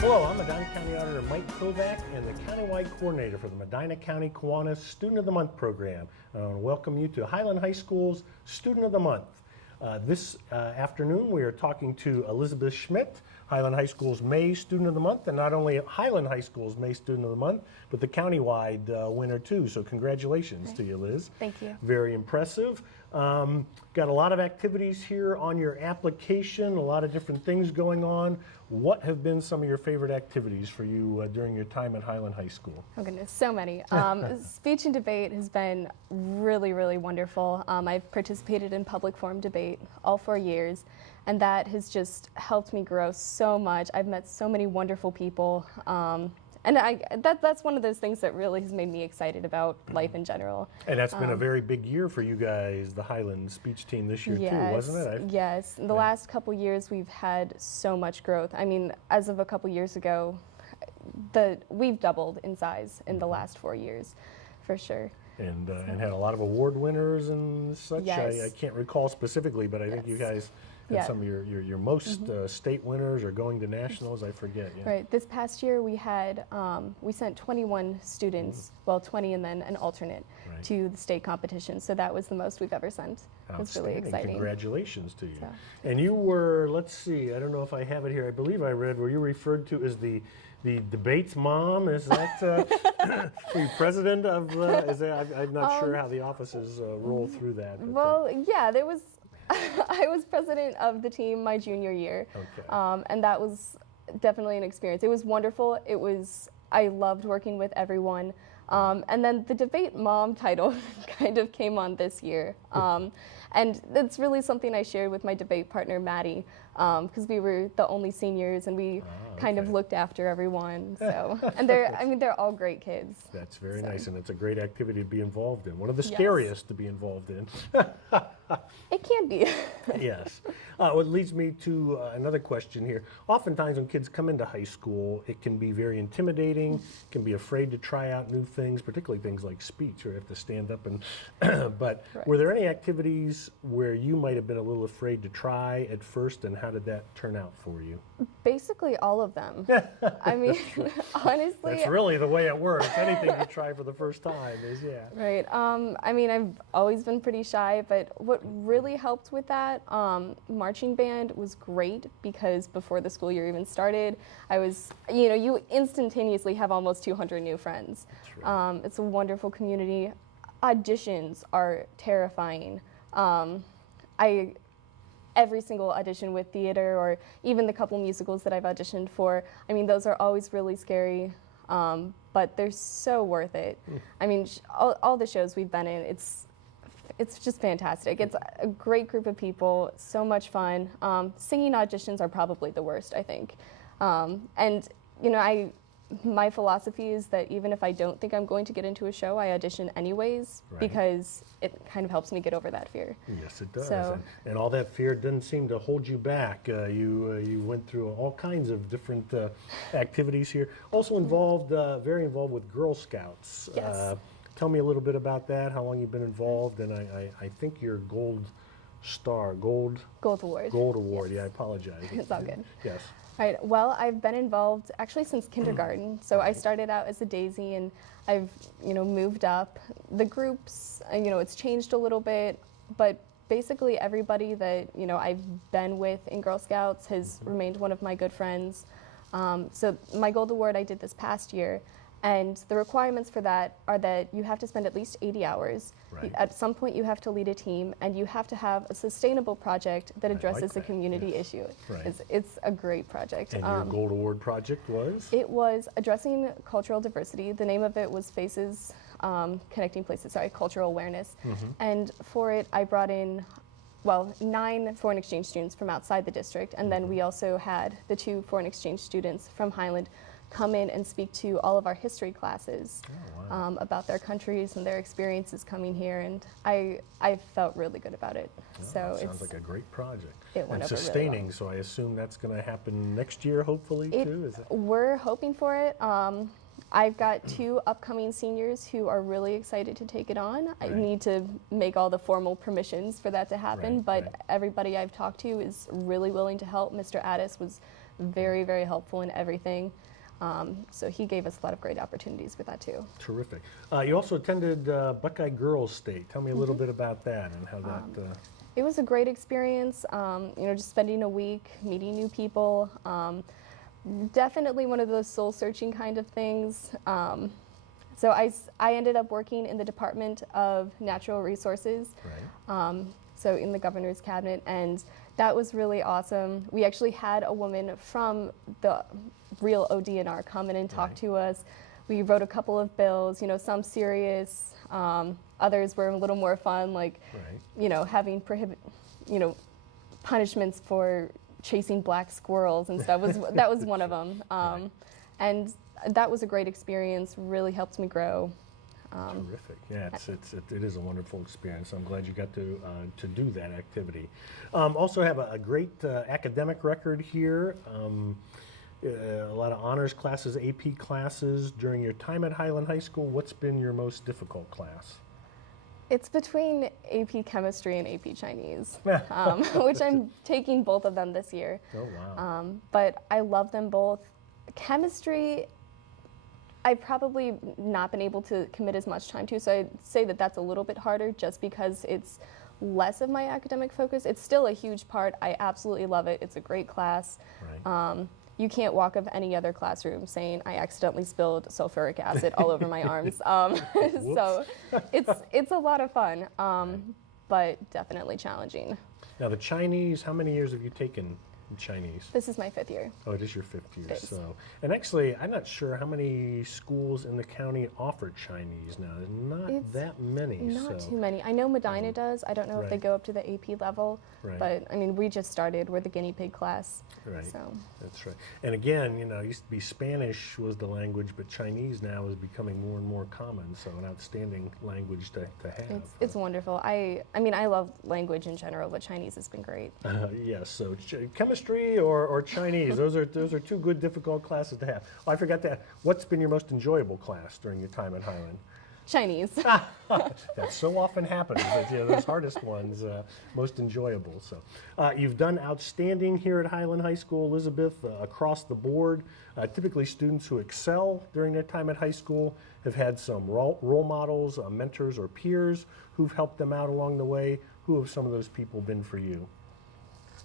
Hello, I'm Medina County Auditor Mike Kovac and the Countywide Coordinator for the Medina County Kiwanis Student of the Month program. I want to welcome you to Highland High School's Student of the Month. This afternoon we are talking to Elizabeth Schmidt, Highland High School's May Student of the Month, and not only Highland High School's May Student of the Month, but the countywide winner too. So congratulations to you, Liz. Thank you. Very impressive. Got a lot of activities here on your application, a lot of different things going on. What have been some of your favorite activities for you during your time at Highland High School? Oh goodness, so many. Speech and debate has been really, really wonderful. I've participated in public forum debate all 4 years, and that has just helped me grow so much. I've met so many wonderful people, and that's one of those things that really has made me excited about life in general. And that's been a very big year for you guys, the Highland speech team this year too, wasn't it? Yes, in the last couple years we've had so much growth. I mean, as of a couple years ago, we've doubled in size in the last 4 years, for sure. And had a lot of award winners and such. Yes. I can't recall specifically, but I think you guys had some of your most state winners or going to nationals, I forget. Yeah. Right, this past year we had, we sent 21 students, well 20 and then an alternate to the state competition, so that was the most we've ever sent. It was really exciting. Congratulations to you. So. And you were, let's see, I don't know if I have it here, I believe I read, were you referred to as the debates mom? Is that were you president of? I'm not sure how the offices roll through that. But, well, yeah, there was. I was president of the team my junior year, and that was definitely an experience. It was wonderful. I loved working with everyone, and then the debate mom title kind of came on this year. And it's really something I shared with my debate partner, Maddie, because we were the only seniors and we kind of looked after everyone. So, and they're all great kids. That's very nice, and it's a great activity to be involved in. One of the scariest to be involved in. It can be. Yes. Well, it leads me to another question here. Oftentimes when kids come into high school, it can be very intimidating, can be afraid to try out new things, particularly things like speech, where you have to stand up and, but were there any activities where you might have been a little afraid to try at first, and how did that turn out for you? Basically all of them. I mean, honestly. That's really the way it works. Anything you try for the first time is, Right. I mean, I've always been pretty shy, but what really helped with that, marching band was great because before the school year even started, I was, you instantaneously have almost 200 new friends. That's right. It's a wonderful community. Auditions are terrifying. Every single audition with theater or even the couple musicals that I've auditioned for, I mean, those are always really scary, but they're so worth it. I mean, all the shows we've been in, it's just fantastic. It's a great group of people, so much fun. Singing auditions are probably the worst, I think. And, my philosophy is that even if I don't think I'm going to get into a show, I audition anyways because it kind of helps me get over that fear. Yes, it does. So, and all that fear didn't seem to hold you back. You went through all kinds of different activities here. Also involved, very involved with Girl Scouts. Yes. Tell me a little bit about that, how long you've been involved, and I think you're Gold Award. Gold Award, yeah, I apologize. It's all good. Yes. Right, well, I've been involved actually since kindergarten. So I started out as a daisy and I've, moved up. The groups, it's changed a little bit, but basically everybody that, I've been with in Girl Scouts has remained one of my good friends. So my Gold Award I did this past year, and the requirements for that are that you have to spend at least 80 hours. Right. At some point you have to lead a team, and you have to have a sustainable project that addresses a community issue. Right. It's a great project. And your Gold Award project was? It was addressing cultural diversity. The name of it was Cultural Awareness. And for it, I brought in 9 foreign exchange students from outside the district, and then we also had the 2 foreign exchange students from Highland come in and speak to all of our history classes about their countries and their experiences coming here, and I felt really good about it. So sounds like a great project. It went and over sustaining, really well. So I assume that's going to happen next year, hopefully, too? Is it? We're hoping for it. I've got 2 upcoming seniors who are really excited to take it on. I need to make all the formal permissions for that to happen, but everybody I've talked to is really willing to help. Mr. Addis was very, very helpful in everything. So he gave us a lot of great opportunities with that too. Terrific. You also attended Buckeye Girls State. Tell me a little bit about that and how that. It was a great experience, just spending a week, meeting new people. Definitely one of those soul-searching kind of things. So I ended up working in the Department of Natural Resources, Right. so in the governor's cabinet, and that was really awesome. We actually had a woman from the real ODNR come in and talk Right. to us. We wrote a couple of bills, some serious, others were a little more fun, like, Right. having punishments for chasing black squirrels and stuff. That was one of them. Right. And that was a great experience, really helped me grow. Terrific. Yeah, it is a wonderful experience. I'm glad you got to do that activity. Also have a great academic record here. A lot of honors classes, AP classes. During your time at Highland High School, what's been your most difficult class? It's between AP Chemistry and AP Chinese, which I'm taking both of them this year. Oh, wow. But I love them both. Chemistry, I've probably not been able to commit as much time to, so I'd say that that's a little bit harder just because it's less of my academic focus. It's still a huge part. I absolutely love it. It's a great class. Right. You can't walk of any other classroom saying I accidentally spilled sulfuric acid all over my arms. So it's a lot of fun, but definitely challenging. Now the Chinese, how many years have you taken Chinese? This is my 5th year. Oh, it is your 5th year. It is. So, and actually, I'm not sure how many schools in the county offer Chinese now. There's not that many. Not so. too many. I know Medina does. I don't know if they Right. go up to the AP level, Right. but I mean, we just started. We're the guinea pig class. Right. So That's right. And again, it used to be Spanish was the language, but Chinese now is becoming more and more common. So an outstanding language to have. it's wonderful. I mean, I love language in general, but Chinese has been great. Yes. So chemistry or Chinese, those are two good difficult classes to have. Oh, I forgot to ask, what's been your most enjoyable class during your time at Highland? Chinese. That so often happens. That, those hardest ones, most enjoyable. So, you've done outstanding here at Highland High School, Elizabeth, across the board. Typically, students who excel during their time at high school have had some role models, mentors, or peers who've helped them out along the way. Who have some of those people been for you?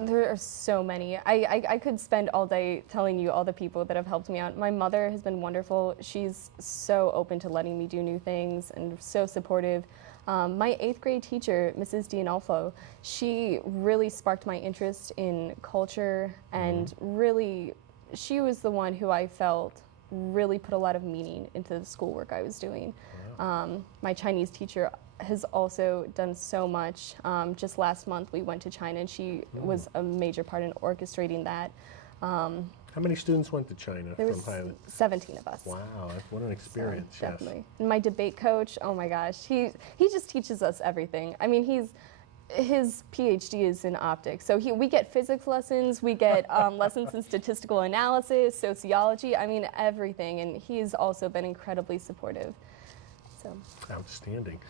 There are so many. I could spend all day telling you all the people that have helped me out. My mother has been wonderful. She's so open to letting me do new things and so supportive. My 8th grade teacher, Mrs. D'Anolfo, she really sparked my interest in culture, and really, she was the one who I felt really put a lot of meaning into the schoolwork I was doing. Wow. My Chinese teacher has also done so much. Just last month we went to China, and she was a major part in orchestrating that. How many students went to China There from was Highland? 17 of us. Wow, what an experience! So, Yes. definitely. And my debate coach, oh my gosh, he just teaches us everything. I mean, his PhD is in optics, so we get physics lessons, we get lessons in statistical analysis, sociology, I mean everything, and he's also been incredibly supportive. So. Outstanding.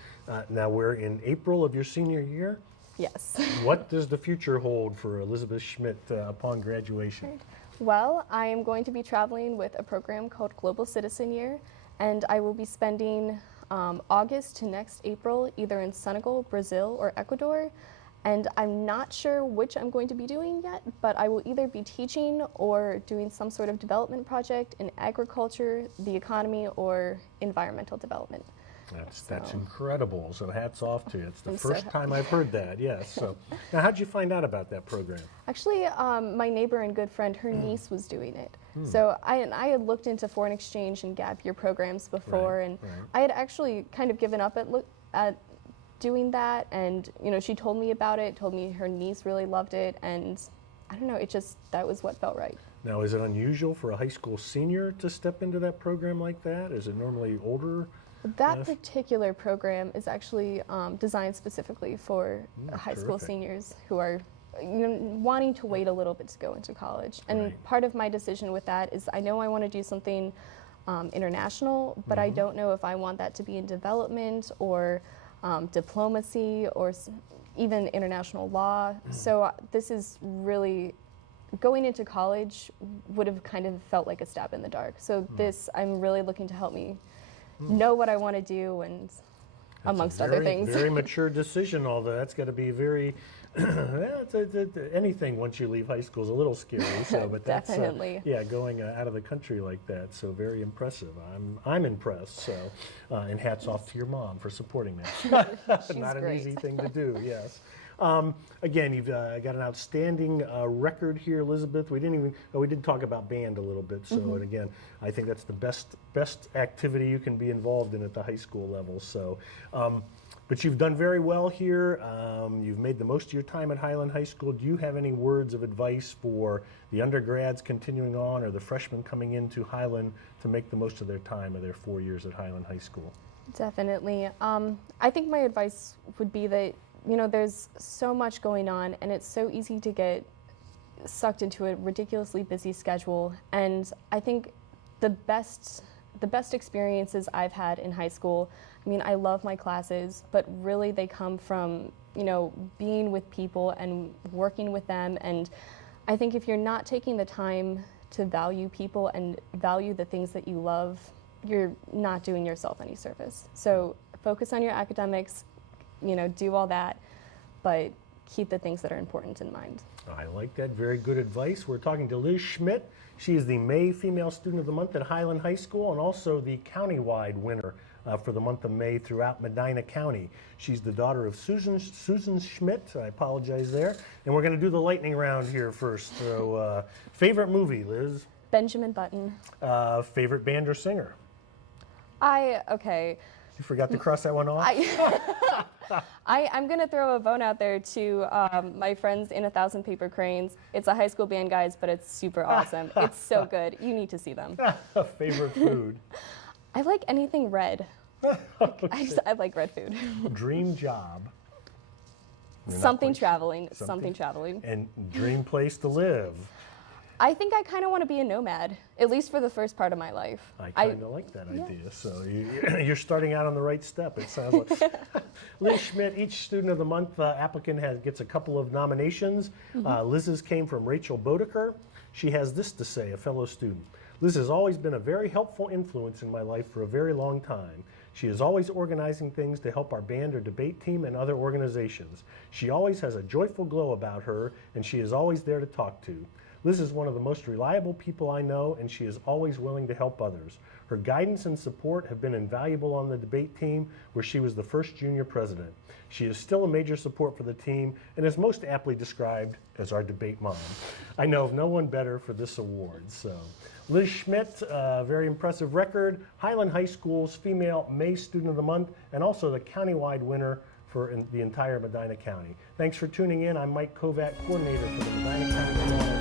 Now we're in April of your senior year. Yes. What does the future hold for Elizabeth Schmidt upon graduation? Well, I am going to be traveling with a program called Global Citizen Year, and I will be spending August to next April either in Senegal, Brazil, or Ecuador. And I'm not sure which I'm going to be doing yet, but I will either be teaching or doing some sort of development project in agriculture, the economy, or environmental development. That's incredible. So hats off to you. It's the I'm so first time I've heard that. Yes. So now, how'd you find out about that program? Actually, my neighbor and good friend, her niece was doing it. So I had looked into foreign exchange and gap year programs before, and I had actually kind of given up at doing that. And she told me about it, told me her niece really loved it, and I don't know, that was what felt right. Now, is it unusual for a high school senior to step into that program like that? Is it normally older? That particular program is actually designed specifically for high school terrific. seniors who are wanting to wait a little bit to go into college. And part of my decision with that is I know I want to do something international, but I don't know if I want that to be in development or diplomacy or even international law. So this is really going into college would have kind of felt like a stab in the dark. So this, I'm really looking to help me know what I want to do, and amongst other things. Very mature decision, although that's got to be very, anything once you leave high school is a little scary. So, but that's Definitely. yeah, going out of the country like that. So very impressive. I'm impressed. So, and hats off to your mom for supporting that. She's Not an great. easy thing to do. Yes. Again, you've got an outstanding record here, Elizabeth. We did talk about band a little bit. So, and again, I think that's the best activity you can be involved in at the high school level. So, but you've done very well here. You've made the most of your time at Highland High School. Do you have any words of advice for the undergrads continuing on, or the freshmen coming into Highland to make the most of their time of their 4 years at Highland High School? Definitely. I think my advice would be that, you know, there's so much going on, and it's so easy to get sucked into a ridiculously busy schedule. And I think the best experiences I've had in high school, I mean, I love my classes, but really they come from, you know, being with people and working with them. And I think if you're not taking the time to value people and value the things that you love, you're not doing yourself any service. So focus on your academics, you know, do all that, but keep the things that are important in mind. I like that. Very good advice. We're talking to Liz Schmidt. She is the May Female Student of the Month at Highland High School, and also the countywide winner for the month of May throughout Medina County. She's the daughter of Susan Schmidt. I apologize there. And we're going to do the lightning round here first. So, favorite movie, Liz? Benjamin Button. Favorite band or singer? Okay. You forgot to cross that one off? I'm going to throw a bone out there to my friends in 1,000 Paper Cranes. It's a high school band, guys, but it's super awesome. It's so good. You need to see them. Favorite food? I like anything red. Okay. I like red food. Dream job? Something traveling. Something traveling. And dream place to live? I think I kind of want to be a nomad, at least for the first part of my life. I kind of like that idea. So you're starting out on the right step, it sounds like. Liz Schmidt, each Student of the Month applicant gets a couple of nominations. Liz's came from Rachel Bodeker. She has this to say, a fellow student. Liz has always been a very helpful influence in my life for a very long time. She is always organizing things to help our band or debate team and other organizations. She always has a joyful glow about her, and she is always there to talk to. Liz is one of the most reliable people I know, and she is always willing to help others. Her guidance and support have been invaluable on the debate team, where she was the first junior president. She is still a major support for the team and is most aptly described as our debate mom. I know of no one better for this award. So, Liz Schmidt, very impressive record. Highland High School's Female May Student of the Month, and also the countywide winner for the entire Medina County. Thanks for tuning in. I'm Mike Kovac, coordinator for the Medina County